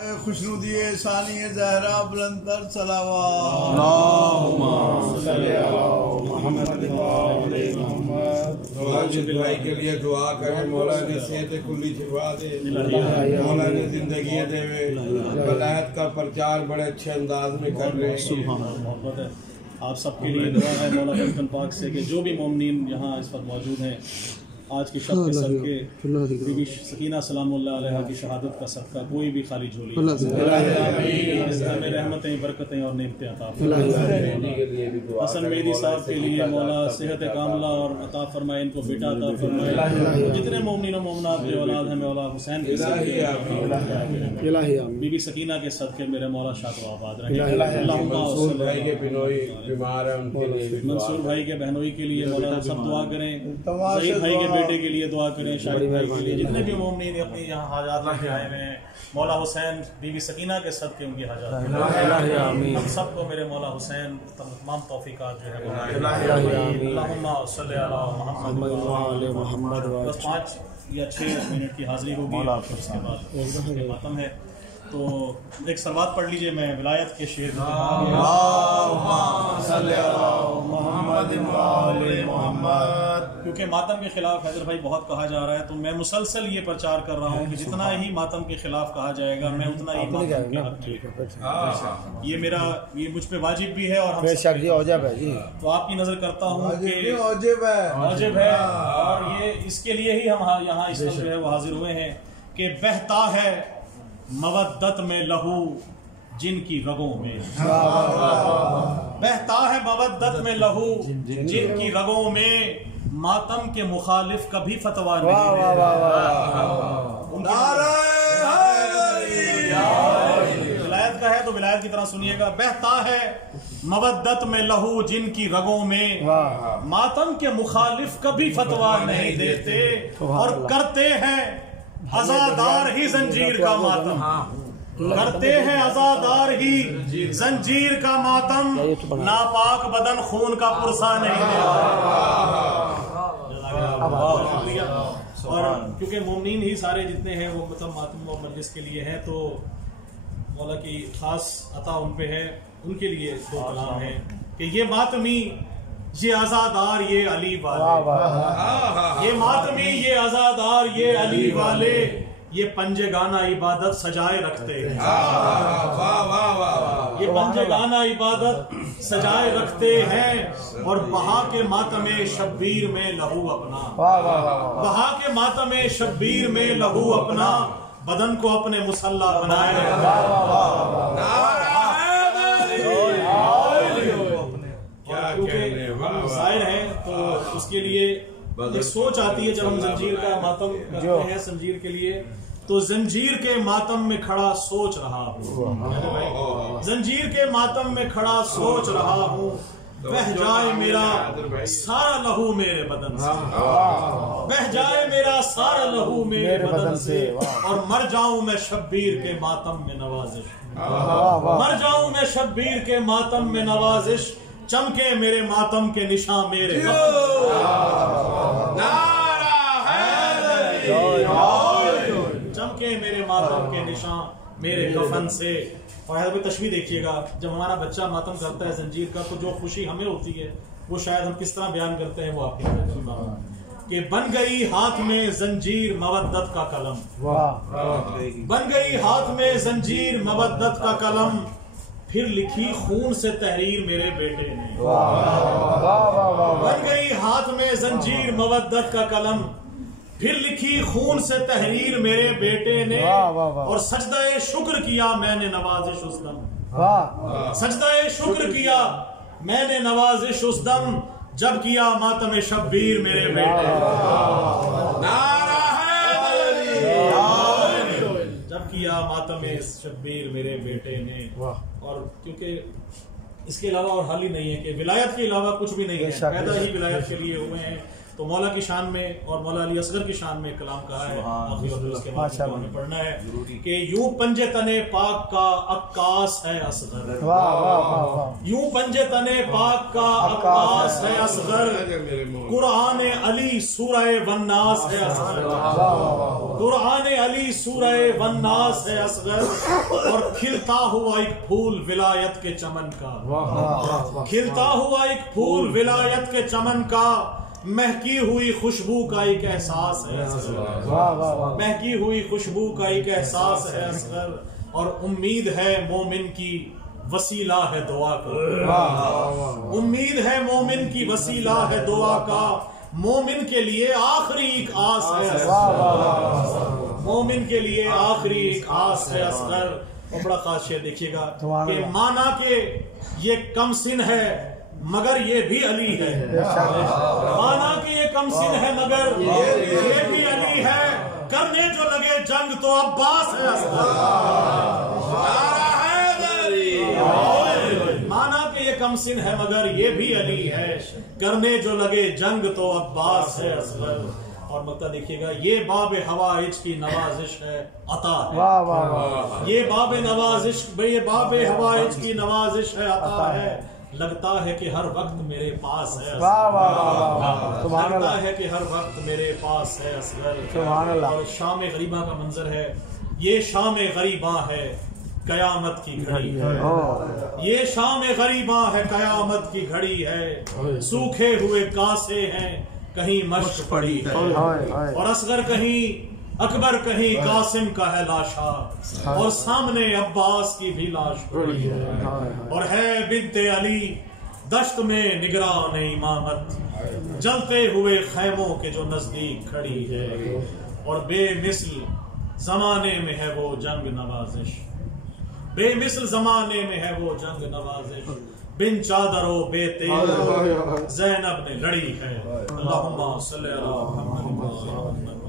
खुशनुदिए सानिए ज़हरा बुलंदर सलावा भाई के लिए दुआ करें। मौला ने सेहत कुल्ली छिपा दे, मौला ने जिंदगी देवे। वलायत का प्रचार बड़े अच्छे अंदाज में कर रहे हैं। मोहब्बत है आप सबके लिए दुआ है मौला बचपन पाक से कि जो भी मोमिनीन यहाँ इस वक्त मौजूद हैं आज की शब के सदके बीबी सकीना सलामुल्लाह अलैहा की शहादत का सदका कोई भी खाली झोली में रहमतें बरकतें और नेमतें अता फरमाए। हसन मेहदी साहब के लिए मौला सेहत कामला और अता फरमाए, इनको बेटा अता फरमाए। जितने मोमिनीन और मोमिनात के औलाद हैं मौला हुसैन के सदके बीबी सकीना के सदके मेरे मौला शादआबाद रहे। मंसूर भाई के बहनोई के लिए मौला सब दुआ करें, भाई के बेटे के लिए दुआ करें, शाहिद भाई के लिए, जितने भी मोमिनीन अपनी यहाँ हाजात लेके आए हुए हैं मौला हुसैन बीबी सकीना के सदके उनकी हाजात हम सबको मेरे मौला हुसैन तमाम तौफीकात जो है अल्लाहुम्मा सल्ली अला मुहम्मद। बस 5 या 6 मिनट की हाजिरी होगी, उसके बाद मातम है। तो एक सलवात पढ़ लीजिए, मैं विलायत के शेर क्योंकि मातम के खिलाफ हैदर भाई बहुत कहा जा रहा है, तो मैं मुसलसल ये प्रचार कर रहा हूँ कि जितना ही मातम के खिलाफ कहा जाएगा मैं उतना ही मातम के हक में, ये मेरा ये मुझ पे वाजिब भी है और हम तो आपकी नजर करता हूँ कि वाजिब है और ये इसके लिए ही हम यहाँ इस वक्त जो है वो हाजिर हुए हैं कि बहता है मवद्दत में लहू जिनकी रगों में, बहता है मवद्दत में लहू जिनकी रगों में, मातम के मुखालिफ कभी फतवा नहीं। विलायत का है तो विलायत की तरह सुनिएगा। बहता है मवद्दत में लहू जिनकी रगों में, मातम के मुखालिफ कभी फतवा नहीं देते और करते हैं अज़ादार ही जंजीर का मातम, करते हैं अज़ादार ही जंजीर का मातम, नापाक बदन खून का पुरसा नहीं देता। और क्योंकि मोमिनीन ही सारे जितने हैं वो मतलब मातम और मजलिस के लिए हैं, तो मौला की खास अता उन पे है, उनके लिए 2 कलाम है कि ये मातमी ये आजादार ये अली वाले, ये मातमी ये आजादार ये अली वाले, ये पंजगाना इबादत सजाए रखते हैं, ये पंजगाना इबादत सजाए रखते हैं और बहा के मातमे शब्बीर में लहू अपना, बहा के मातमे शब्बीर में लहू अपना, बदन को अपने मुसल्ला बनाए। शायर है तो उसके लिए एक सोच आती है जब हम जंजीर का मातम करते हैं जंजीर के लिए, तो जंजीर के मातम में खड़ा सोच रहा हूँ, जंजीर के मातम में खड़ा सोच रहा हूँ, बह जाए मेरा सारा लहू मेरे बदन से, बह जाए मेरा सारा लहू मेरे बदन से, और मर जाऊं मैं शब्बीर के मातम में नवाजिश, मर जाऊं मैं शब्बीर के मातम में नवाजिश, चमके मेरे मातम के निशान मेरे चमके मेरे मातम के निशान मेरे कफन से। और तशबीह देखिएगा, जब हमारा बच्चा मातम करता है जंजीर का तो जो खुशी हमें होती है वो शायद हम किस तरह बयान करते हैं वो आपके कि बन गई हाथ में जंजीर मवद्दत का कलम, बन गई हाथ में जंजीर मवद्दत का कलम, फिर लिखी खून से तहरीर मेरे बेटे ने, बन गई हाथ में जंजीर मवद्दत का कलम, फिर लिखी खून से तहरीर मेरे बेटे ने, और सजदाए शुक्र किया मैंने नवाजिश उस दम, सजदाए शुक्र किया मैंने नवाजिश उस दम, जब किया मातम शब्बीर मेरे बेटे, जब किया मातम शब्बीर मेरे बेटे ने। और क्योंकि इसके अलावा और हल ही नहीं है कि विलायत के अलावा कुछ भी नहीं है, पैदा ही विलायत के लिए हुए हैं, तो तो मौला की शान में और मौला अली असगर की शान में कलाम कहा है आखिरी और उसके बाद हमें पढ़ना है कि यूं पंजे तने पाक का अक्कास है असगर, यूं पंजे तने पाक का अक्कास है असगर, कुरान अली सूरह वन्नास है असगर, कुरान अली सूरह वन्नास है असगर, और खिलता हुआ एक फूल विलायत के चमन का, खिलता हुआ एक फूल विलायत के चमन का, महकी हुई खुशबू का एक एहसास है असगर, महकी हुई खुशबू का एक एहसास है असगर, और उम्मीद है मोमिन की वसीला है दुआ का, उम्मीद है मोमिन की वसीला है दुआ का, मोमिन के लिए आखिरी एक आस है असगर, मोमिन के लिए आखिरी एक आस है असगर। और बड़ा खास शेर देखिएगा कि माना के ये कम सिन है मगर ये भी अली है, माना कि ये कम सिन है मगर ये भी अली है, करने जो लगे जंग तो अब्बास है असगर, माना कि ये कम सिन है मगर ये भी अली है, करने जो लगे जंग तो अब्बास है असगर। और मक्ता देखिएगा, ये बाब हवाइज की नवाजिश है अता है, ये बाब नवाजिश, ये बाब हवाइज की नवाजिश है अता है, लगता है कि हर वक्त मेरे पास है, लगता है कि हर वक्त मेरे पास है असगर। और शाम गरीबा का मंजर है, ये शाम गरीबा है कयामत की घड़ी है, ये शाम गरीबा है कयामत की घड़ी है, सूखे हुए कासे हैं कहीं मश्क पड़ी है, और असगर कहीं अकबर कहीं कासिम का है लाशा, और सामने अब्बास की भी लाश पड़ी है, और है बिन्ते अली दश्त में निगरान इमामत, जलते हुए खैमों के जो नजदीक खड़ी है, और बेमिसल जमाने में है वो जंग नवाजिश, बेमिसल जमाने में है वो जंग नवाजिश, बिन चादरों बेतेल ज़ैनब ने लड़ी है, अल्लाहुम्मा सल्ली अला मुहम्मद।